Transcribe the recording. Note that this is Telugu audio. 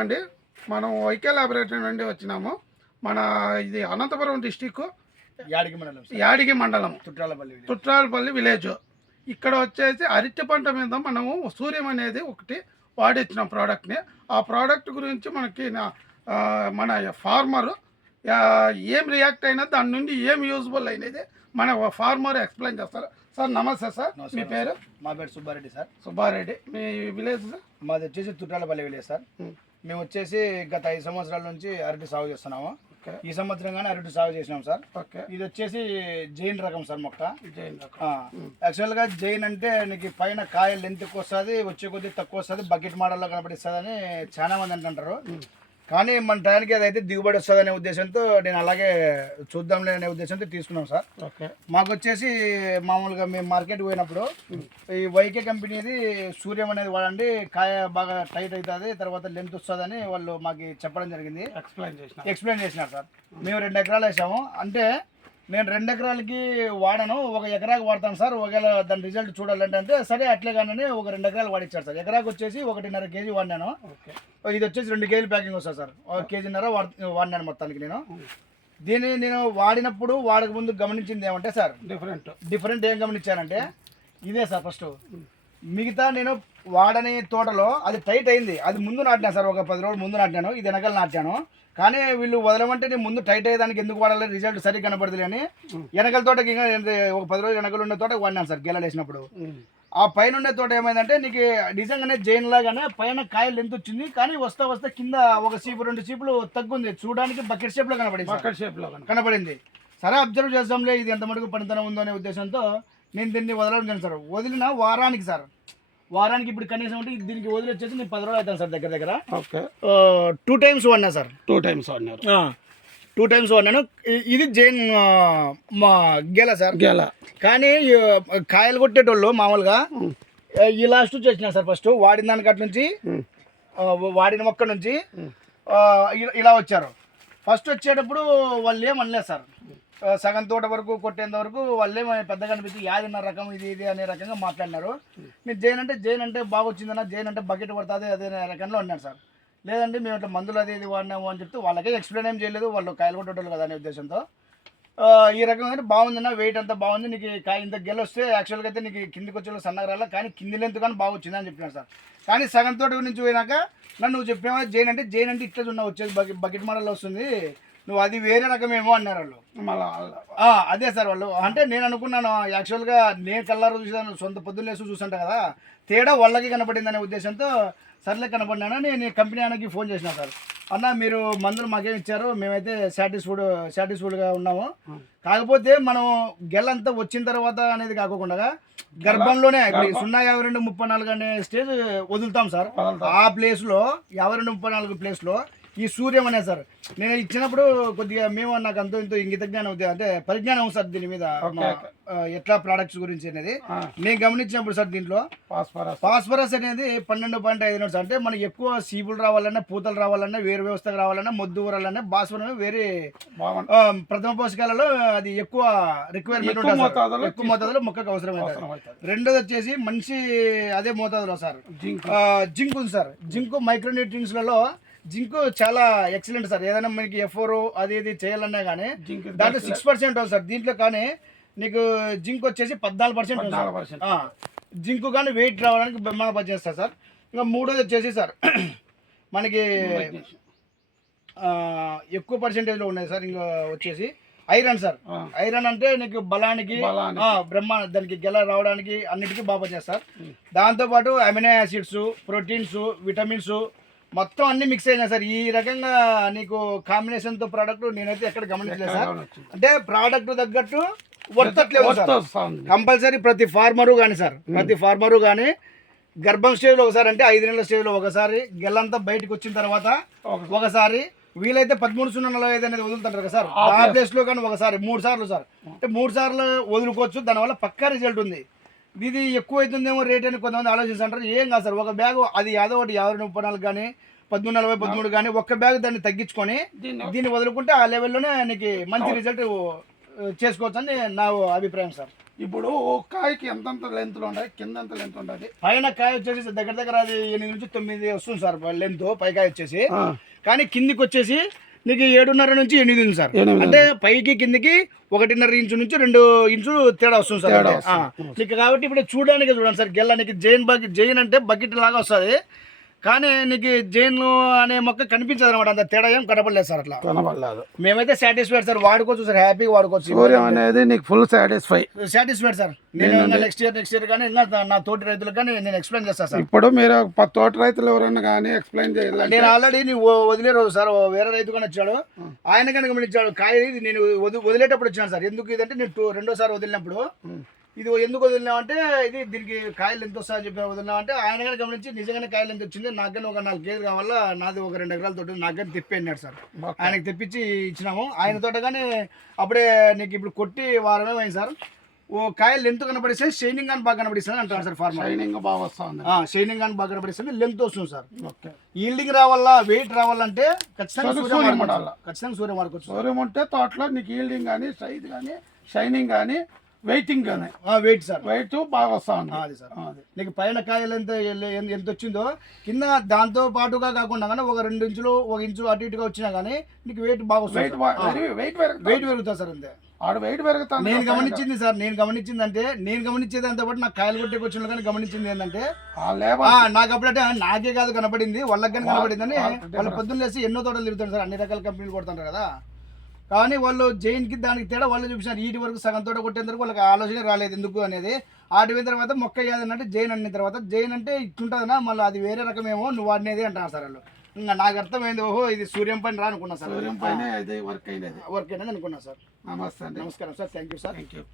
అండి మనం వైకే లాబొరేటరీ నుండి వచ్చినాము. మన ఇది అనంతపురం డిస్టిక్ యాడిగి మండలం తుట్రాలపల్లి విలేజ్. ఇక్కడ వచ్చేసి అరటి పంట మీద మనము సూర్యం అనేది ఒకటి వాడిచ్చినాం ప్రోడక్ట్ని. ఆ ప్రోడక్ట్ గురించి మనకి మన ఫార్మరు ఏం రియాక్ట్ అయినా దాని నుండి ఏం యూజ్ఫుల్ అయినది మన ఫార్మర్ ఎక్స్ప్లెయిన్ చేస్తారు. సార్ నమస్తే సార్, మీ పేరు? మా పేరు సుబ్బారెడ్డి సార్. సుబ్బారెడ్డి. మీ విలేజ్ సార్? మాది వచ్చేసి తుట్రాలపల్లి విలేజ్ సార్. మేము వచ్చేసి గత 5 సంవత్సరాల నుంచి అరటి సాగు చేస్తున్నాము. ఈ సంవత్సరం కానీ అరటి సాగు చేసినాం సార్. ఇది వచ్చేసి జైన్ రకం సార్ మొక్క. యాక్చువల్గా జైన్ అంటే నీకు పైన కాయ లెంత్ ఎక్కువ వస్తుంది, వచ్చే కొద్ది తక్కువ వస్తుంది, బకెట్ మోడల్లో కనపడిస్తుంది అని చాలా మంది అంటుంటారు. కానీ మన టైంకి అదైతే దిగుబడి వస్తుంది అనే ఉద్దేశంతో నేను అలాగే చూద్దాంలే అనే ఉద్దేశంతో తీసుకున్నాం సార్. మాకు వచ్చేసి మామూలుగా మేము మార్కెట్ పోయినప్పుడు ఈ వైకే కంపెనీది సూర్యం అనేది వాడండి, కాయ బాగా టైట్ అవుతుంది, తర్వాత లెంత్ వస్తుందని వాళ్ళు మాకు చెప్పడం జరిగింది, ఎక్స్ప్లెయిన్ చేసినారు సార్. మేము 2 ఎకరాలు వేసాము. అంటే నేను 2 ఎకరాలకి వాడను, 1 ఎకరాకి వాడతాను సార్, ఒకవేళ దాని రిజల్ట్ చూడాలంటే అంటే సరే అట్లే కానీ ఒక 2 ఎకరాలు వాడిచ్చారు సార్. ఎకరాకి వచ్చేసి 1.5 కేజీ వాడినాను. ఇది వచ్చేసి 2 కేజీలు ప్యాకింగ్ వస్తుంది సార్. 1.5 కేజీన్నర వాడినాను మొత్తానికి. దీన్ని నేను వాడినప్పుడు వాడక ముందు గమనించింది ఏమంటే సార్, డిఫరెంట్ ఏం గమనించానంటే ఇదే సార్. ఫస్ట్ మిగతా నేను వాడని తోటలో అది టైట్ అయింది, అది ముందు నాటినా సార్, ఒక 10 రోజులు ముందు నాటినాను, ఇది వెనకాల నాటాను. కానీ వీళ్ళు వదలమంటే నేను ముందు టైట్ అయ్యేదానికి ఎందుకు వాడాలి, రిజల్ట్ సరిగ్గా కనపడదు అని వెనకల తోటకి ఇంకా ఒక 10 రోజులు వెనకలు ఉండే తోట వాడినాను సార్. గెలలు వేసినప్పుడు ఆ పైన ఉండే తోట ఏమైందంటే నీకు నిజంగానే జైన్ లాగానే పైన కాయలు ఎంత వచ్చింది, కానీ వస్తా కింద 1 చీపు 2 చీపులు తగ్గుంది, చూడడానికి బకెట్ షేప్ లో కనపడింది. సరే అబ్జర్వ్ చేద్దాంలే ఇది ఎంత మటుకు పనితనం ఉందో అనే ఉద్దేశంతో నేను దీన్ని వదలడం సార్. వదిలిన వారానికి ఇప్పుడు కనీసం అంటే దీనికి వదిలి వచ్చేసి నేను 10 రోజులు అవుతాను సార్. దగ్గర 2 టైమ్స్ వాడినా సార్. 2 టైమ్స్ వాడినాను. ఇది జైన్ మా గెల సార్. కానీ కాయలు కొట్టేటోళ్ళు మామూలుగా ఈ లాస్ట్ చేసిన సార్. ఫస్ట్ వాడిన దానికి అటు నుంచి వాడిన మొక్క నుంచి ఇలా వచ్చారు. ఫస్ట్ వచ్చేటప్పుడు వాళ్ళు ఏమనలేదు సార్. సగం తోట వరకు కొట్టేంత వరకు వాళ్ళు ఏమో పెద్దగా అనిపించి యాదిన్న రకం ఇది అనే రకంగా మాట్లాడినారు. మీరు జైన్ అంటే బాగా వచ్చిందన్న, జైన్ అంటే బకెట్ పడుతుంది అదే రకంలో అన్నారు సార్. లేదండి మేము ఇట్లా మందులు అది ఇది వాడినాము అని చెప్తే వాళ్ళకే ఎక్స్ప్లెయిన్ ఏం చేయలేదు, వాళ్ళు కాయలు కొట్టేటోళ్ళు కదా అనే ఉద్దేశంతో ఈ రకంగా బాగుందన్న, వెయిట్ అంతా బాగుంది, నీకు కాయ ఇంత గెల వస్తే యాక్చువల్గా అయితే నీకు కిందికి వచ్చే సన్నగా రాలా, కానీ కింది లెంత్ కానీ బాగా వచ్చింది అని చెప్పినారు సార్. కానీ సగం తోట నుంచి పోయినాక నువ్వు చెప్పావా జైన్ అంటే ఇట్లా ఉన్నావు, వచ్చేది బకెట్ మోడల్లో వస్తుంది, నువ్వు అది వేరే రకమేమో అన్నారు వాళ్ళు. అదే సార్ వాళ్ళు అంటే నేను అనుకున్నాను యాక్చువల్గా నేను కలర్ చూసాను, సొంత పొద్దున్న లేసు చూస్తుంటా కదా, తేడా వాళ్ళకి కనపడింది అనే ఉద్దేశంతో సర్లే కనపడినాను. నేను కంపెనీ ఆయనకి ఫోన్ చేసిన సార్, అన్న మీరు మందులు మాకేమి ఇచ్చారు, మేమైతే సాటిస్ఫైడ్గా ఉన్నాము, కాకపోతే మనం గెలంతా వచ్చిన తర్వాత అనేది కాకుండా గర్భంలోనే 052 34 అనే స్టేజ్ వదులుతాం సార్. ఆ ప్లేస్లో 52 34 ప్లేస్లో ఈ సూర్యం అనే సార్ నేను ఇచ్చినప్పుడు కొద్దిగా మేము నాకు అంతో ఇంతో ఇంగిత జ్ఞానం అంటే పరిజ్ఞానం సార్ దీని మీద ఎట్లా ప్రోడక్ట్స్ గురించి అనేది నేను గమనించినప్పుడు సార్ దీంట్లో ఫాస్ఫరస్ అనేది 12.5 సార్. అంటే మనకి ఎక్కువ సీపులు రావాలన్నా, పూతలు రావాలన్నా, వేరు వ్యవస్థకు రావాలన్నా, మొద్దు ఊరాలన్నా భాస్వరం వేరే ప్రథమ పోషకాలలో అది ఎక్కువ రిక్వైర్మెంట్ ఉంటుంది, ఎక్కువ మోతాదులో మొక్కకు అవసరం అవుతుంది. రెండోది వచ్చేసి మంచి అదే మోతాదులో సార్ జింక్ ఉంది సార్. జింక్ మైక్రోన్యూట్రియన్స్లలో జింక్ చాలా ఎక్సలెంట్ సార్. ఏదైనా మనకి F4 అది ఇది చేయాలన్నా కానీ దాంట్లో 6% ఉంది సార్. దీంట్లో కానీ నీకు జింక్ వచ్చేసి 14% జింక్ కానీ వెయిట్ రావడానికి బ్రహ్మాండ పనిచేస్తారు సార్. ఇంకా మూడోది వచ్చేసి సార్ మనకి ఎక్కువ పర్సెంటేజ్లో ఉన్నాయి సార్. ఇంకా వచ్చేసి ఐరన్ సార్. ఐరన్ అంటే నీకు బలానికి దానికి గెల రావడానికి అన్నిటికీ బాగా పనిచేస్తారు. దాంతోపాటు అమినో యాసిడ్స్, ప్రోటీన్స్, విటమిన్స్ మొత్తం అన్ని మిక్స్ అయినాయి సార్. ఈ రకంగా నీకు కాంబినేషన్తో ప్రోడక్ట్ నేనైతే ఎక్కడ గమనించలేదు సార్. అంటే ప్రోడక్ట్ తగ్గట్టు వర్తట్లేదు సార్. కంపల్సరీ ప్రతి ఫార్మరు కానీ గర్భం స్టేజ్లో ఒకసారి, అంటే 5 నెలల స్టేజ్లో ఒకసారి, గెల్లంతా బయటకు వచ్చిన తర్వాత ఒకసారి, వీలైతే 13.45 అనేది వదులుతుంటారు కదా సార్, ఆ ప్లేస్లో కానీ ఒకసారి 3 సార్లు సార్. అంటే 3 సార్లు వదులుకోవచ్చు, దానివల్ల పక్కా రిజల్ట్ ఉంది. ఇది ఎక్కువ అవుతుందేమో రేట్ అని కొంతమంది ఆలోచిస్తుంటారు. ఏం కాదు సార్, ఒక బ్యాగ్ అది యాదో ఒకటి 52 కానీ 13 కానీ ఒక్క బ్యాగ్ దాన్ని తగ్గించుకొని దీన్ని వదులుకుంటే ఆ లెవెల్లోనే నీకు మంచి రిజల్ట్ చేసుకోవచ్చు అని నా అభిప్రాయం సార్. ఇప్పుడు ఓ కాయకి ఎంతంత లెంత్ ఉండాలి, కింద ఎంత లెంత్ ఉండాలి? పైన కాయ వచ్చేసి దగ్గర దగ్గర అది 8 నుంచి 9 వస్తుంది సార్ లెంత్ పైకాయ వచ్చేసి. కానీ కిందికి వచ్చేసి నీకు 7.5 నుంచి 8 ఉంది సార్. అంటే పైకి కిందికి 1.5 ఇంచు నుంచి 2 ఇంచులు తేడా వస్తుంది సార్. నీకు కాబట్టి ఇప్పుడు చూడడానికి చూడండి సార్, గెల్ల నీకు జైన్ అంటే బకెట్ లాగా వస్తుంది. కానీ నీకు జైన్ అనే మొక్క కనిపించదు అనమాట, అంత తేడా ఏం కనపడలేదు సార్. అట్లా కనపడలేదు. మేమైతే సాటిస్ఫైడ్ సార్, వాడుకోవచ్చు సార్, హ్యాపీగా వాడుకోవచ్చు. సూర్యం అనేది నీకు ఫుల్ సాటిస్ఫైడ్ సార్. నేను నెక్స్ట్ ఇయర్ కానీ ఇంకా నా తోటి రైతులకు కానీ నేను ఎక్స్ప్లెయిన్ చేస్తాను సార్. ఇప్పుడు మీరు తోట రైతులు ఎవరన్నా కానీ ఎక్స్ప్లెయిన్ చేయాలి. నేను ఆల్రెడీ వదిలే రోజు సార్ వేరే రైతు కానీ వచ్చాడు, ఆయన కనుక గమనించాడు కాయ నేను వదిలేటప్పుడు వచ్చాను సార్. ఎందుకు ఇదంటే నేను రెండోసారి వదిలినప్పుడు ఇది ఎందుకు వదిలినామంటే ఇది దీనికి కాయలు ఎంత వస్తాయని చెప్పి వదిలినామంటే ఆయన కానీ గమనించి నిజంగానే కాయలు ఎంత వచ్చింది, నాకు కానీ ఒక 4 కేజీలు కావాలా, నాది ఒక 2 ఎకరాల తోట నాకు కానీ తెప్పి అన్నాడు సార్. ఆయనకి తెప్పించి ఇచ్చినాము. ఆయన తోట కానీ అప్పుడే నీకు ఇప్పుడు కొట్టి వారమే అయింది సార్. ఓ కాయలు లెంత్ కనపడిస్తే షైనింగ్ అని బాగా కనపడిస్తుంది అంటారు సార్ ఫార్మర్. షైనింగ్ బాగా వస్తుంది, షైనింగ్ అని బాగా కనపడిస్తుంది, లెంత్ వస్తుంది సార్. ఈల్డింగ్ రావాలా, వెయిట్ రావాలంటే ఖచ్చితంగా సూర్యం వాడుకోవచ్చు. సూర్యం ఉంటే తోటలో నీకు ఈల్డింగ్ కానీ సైజ్ కానీ షైనింగ్ కానీ వెయిటింగ్ కానీ వెయిట్ సార్, వెయిట్ బాగా వస్తా ఉంది. అది సార్ నీకు పైన కాయలు ఎంత వచ్చిందో కింద దాంతో పాటుగా కాకుండా కానీ ఒక 2 ఇంచులు 1 ఇంచు అటు ఇటుగా వచ్చినా కానీ నీకు వెయిట్ బాగా వస్తుంది. వెయిట్ పెరుగుతుంది సార్. అంతే ఆడు వెయిట్ పెరుగుతాను. నేను గమనించింది సార్, నేను గమనించేది అంతా పాటు నాకు కాయలు కొట్టే వచ్చిన కానీ గమనించింది ఏంటంటే నాకు అప్పుడంటే నాకే కాదు కనపడింది, వాళ్ళకి కానీ కనపడింది అని వాళ్ళు పొద్దున్న లేసి ఎన్నో తోటలు తిరుగుతారు సార్, అన్ని రకాల కంపెనీలు కొడుతుంటారు కదా. కానీ వాళ్ళు జైన్కి దానికి తేడా వాళ్ళు చూపించారు. వీటి వరకు సగం తోట కొట్టేందుకు వాళ్ళకి ఆలోచన రాలేదు ఎందుకు అనేది. ఆడిన తర్వాత మొక్క ఏదనంటే జైన్ అన్న తర్వాత జైన్ అంటే ఇట్లుంటుందన్నా, మళ్ళీ అది వేరే రకమేమో నువ్వు వాడినేది అంటారు సార్ వాళ్ళు. ఇంకా నాకు అర్థమైంది, ఓహో ఇది సూర్యం పైన రా అనుకున్నా సార్. సూర్యం పైన వర్క్ అయినది అనుకున్నా సార్. నమస్తే, నమస్కారం sir, thank you sir. Thank you.